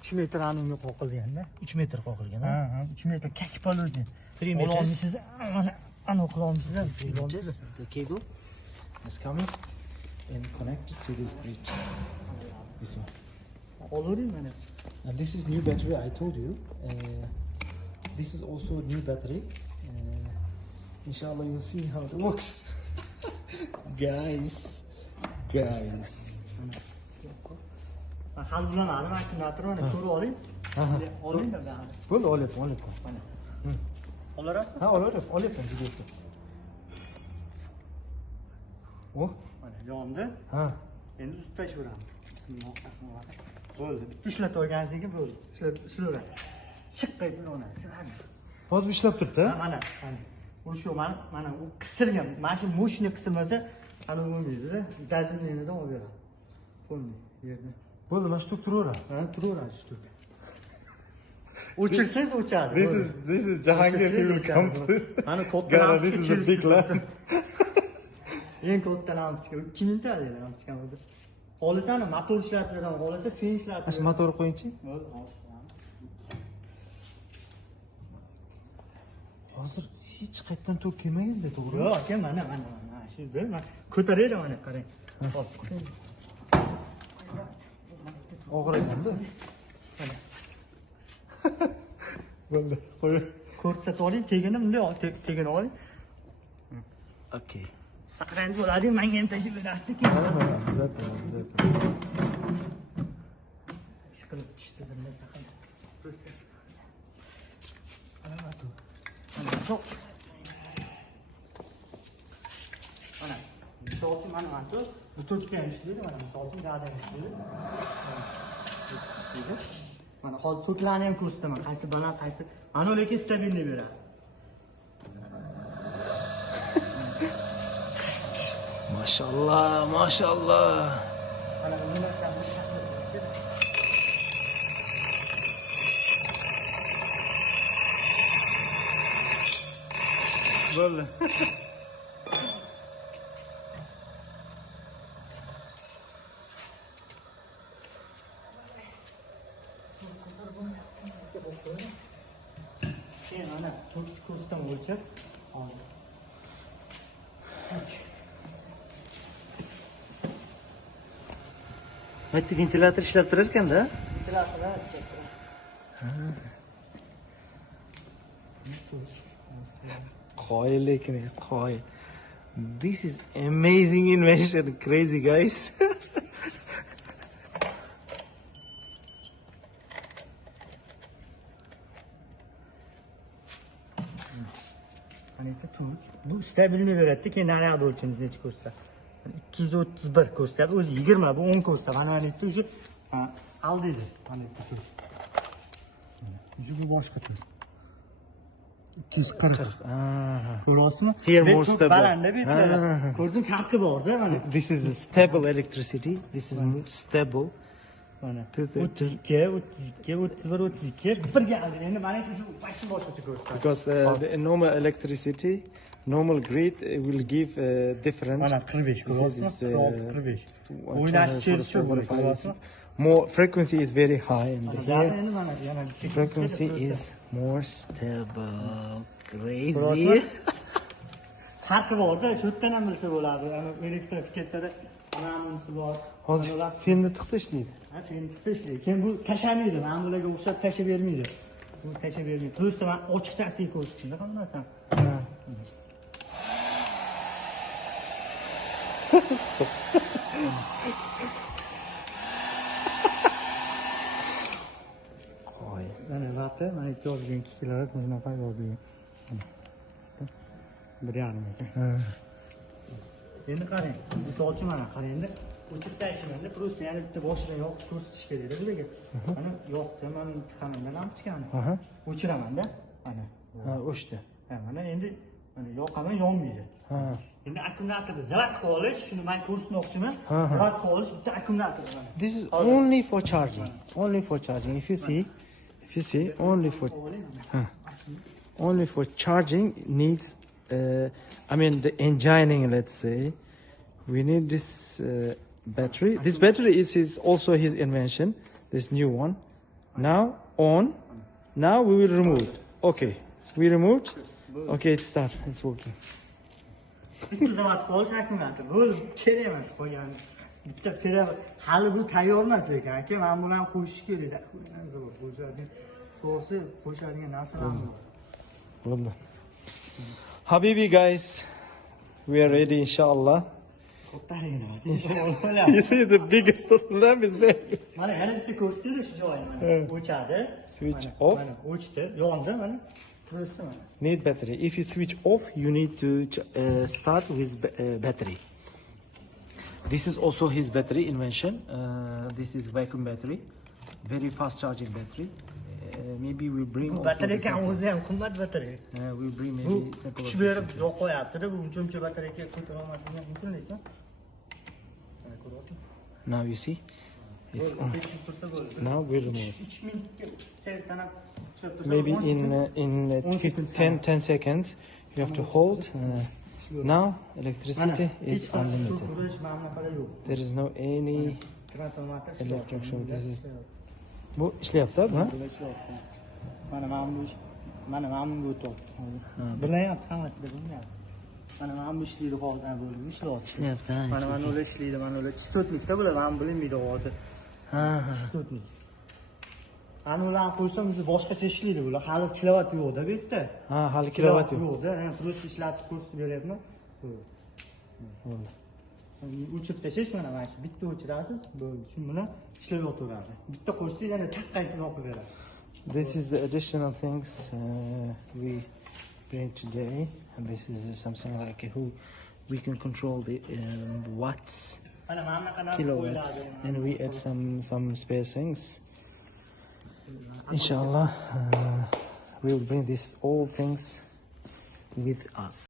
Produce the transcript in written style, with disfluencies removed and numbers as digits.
3 metr anunga qoqilganda. 3 metr qoqilgan. Ha, 3 metr kakib qoladi. 3 meters. Siz ana qilolmaysizlar. The cable is coming and connected to this grid. This one. Olori mana. And this is new battery I told you. This is also new battery. Inshallah you'll see how it works. guys. Hal bilan hali akkumulyator mana ko'rib oling. Oling da bari. Bo'ldi, olyapman. Mana. Olarasiz? Ha, olyapman videoga. Oh, Mana yondi. ha. Endi ustlashaveramiz. Bismillohirrohmanirrohim. Bo'ldi. Bitta ishlatib olganingizdan keyin bo'ldi. Ishlaveradi. Chiqqaydi ona. Hozir ishlab turibdi. Mana. Urush yo'q, mana u qisilgan. Mana shu moshina qisilmasa, ana bo'lmaydi-da. Zazimlenidan olib beradi. Qo'ymaydi yerni. Bo'ldi, mana shu turaveradi. Ha, turaveradi shu. O'chirsangiz o'chadi. This is Jahangir will come to. Mana katta Gara, this is a big lamp. Eng katta lampochka 2 mingtalik lampochka o'zi. Xolisani motor ishlatib beraman, xolisa fen ishlatib. Mana shu motorni qo'yingchi. Hozir hech qayerdan to'p kelmaganda, to'g'rimi? Yo'q, aka, mana shu bir mana ko'taraylik mana qarang. Hop. Og'ir ekanda. Bo'ldi, qo'y. Ko'rsatib oling, tegini bunday tegini oling. Okay. Saqlanib bo'ladi, menga ham tashib berasiz-ku. Обязательно. Ishqilib tushdi bunday saqlanib. Mana, misol uchun mana shu butochka ishlaydi, mana misol uchun gada ishlaydi. Mana hozir to'klarni ham ko'rsataman, qaysi baland, qaysi. Mana lekin stabilni beradi. Mashallah. Mana bundan kamida shakl Bo'ldi. Keyin mana ko'rsataman o'lchab. Bitta ventilator ishlab turar ekanda. Ventilatorlar ishlab turadi. Qoyil lekin, qoyil. This is amazing invention, crazy guys. Qancha turk. Bu stabilni beradi, keyin naryoqda o'lchaymiz necha ko'rsatadi. 231 ko'rsatadi, o'zi 20, bu 10 ko'rsatadi. Mana bu yerda o'sha aldaydi. Mana bu yerda. Bu boshqa tur. 240. Ko'ryapsizmi? Here more stable. Balanda betiladi. Ko'rdingmi, farqi bor-da mana. This is stable electricity. This is stable. Mana 32, 31, 32 birga aldi. Endi mana shu boshqa boshqacha ko'rsatadi. Because the normal electricity, normal grid will give different. Mana 45 ko'ryapsizmi? 45. O'ynash shu ko'ryapsizmi? More frequency is very high and here Endi mana yana frequency is more stable. Crazy. Farqi bor-da, shu yerdan ham bilsa bo'ladi. Ana elektrifikatsiyada anamisi bor. Hozir fenni tiqsa ishlaydi. Ha, fenni tiqsa ishlaydi. Keyin bu tashamaydi. Mana bularga o'xshab tasha bermaydi. Bu tasha bermaydi. To'g'risi men ochiqchasiga ko'rsatdim, hamma narsani. Ha. Qoy. Mana vaqti, mana 202 kilovolt bunaqa yozilgan. 1,5 ekan. Endi qarang, misol uchun mana qarang endi o'chirib tashlayman, просто yana bitta boshidan yoqib ko'rsatish kerak-da bularga. Mana yoqdi, mana chiqaman, lampochkani. O'chiraman-da, mana. Ha, o'chdi. Ha, mana endi mana yoqaman, yonmaydi. Ha. Endi akkumulyatorni zavat qilib olish, shuni men ko'rsatmoqchiman. Zavat qilib olish bitta akkumulyator mana. This is only for charging. Only for charging. If you see, only for charging needs. I mean the engineering. Let's say we need this battery. This battery is also his invention. This new one. Now on. Now we will remove. Okay, we removed. Okay, it's start. It's working. Bitta zamat qolishakmadi. Bu kerak emas qo'ygan. Bitta pera hali bu tayyor emas lekin aka, men buni ham qo'shish kerak-da. Qo'yishadigan to'g'risi qo'shadigan narsalar bor. Wallah. Habibi guys, we are ready inshallah. You see the biggest lamp is back. Mana yana bitta ko'rsatdi shu joyini mana. O'chadi. Switch Mana, off. Mana o'chdi, yondi mana. Turibdi mana. Need battery. If you switch off, you need to start with battery. This is also his battery invention. This is vacuum battery, very fast charging battery. Maybe we bring. Bu batareyka o'zi ham qimmat batareyka. We bring Bu maybe simple. kuch berib yo'q qo'yapti-da, bu uncha batareyka ko'tara olmasligi mumkin lekin. Mana ko'ryapsizmi? Now you see, it's on. Now we remove. 3 minutga sanab Maybe in 10 seconds you have to hold. Now electricity is unlimited. There is no any electric shock. This is. Bu ishlayapti, ha? Mana bunga o'tyapti. Bilayapti hammasida bilmayapti. Mana bu ishlaydi hozir bo'lib ishlayapti. Ishlayapti. Mana ular ishlaydi, mana ular chistotnikda bular, men bilmaydi hozir. Chistotnik. Ana ularni qo'ysam o'zi boshqacha ishlaydi bular. Hali kilovat yo'q-da bu yerda. Ha, hali kilovat yo'q. Yo'q-da, просто ishlatib ko'rsatib beryapman. O'chirib tashlash mana shu bitta o'chirasiz, bo'ldi. Shu bilan ishlayveradi. Bitta qo'shsangiz yana taqqaytib yoqib beradi. This is the additional things we bring today, and this is something like who we can control the watts, kilowatts, and we add some spare things. Inshallah, we will bring these all things with us.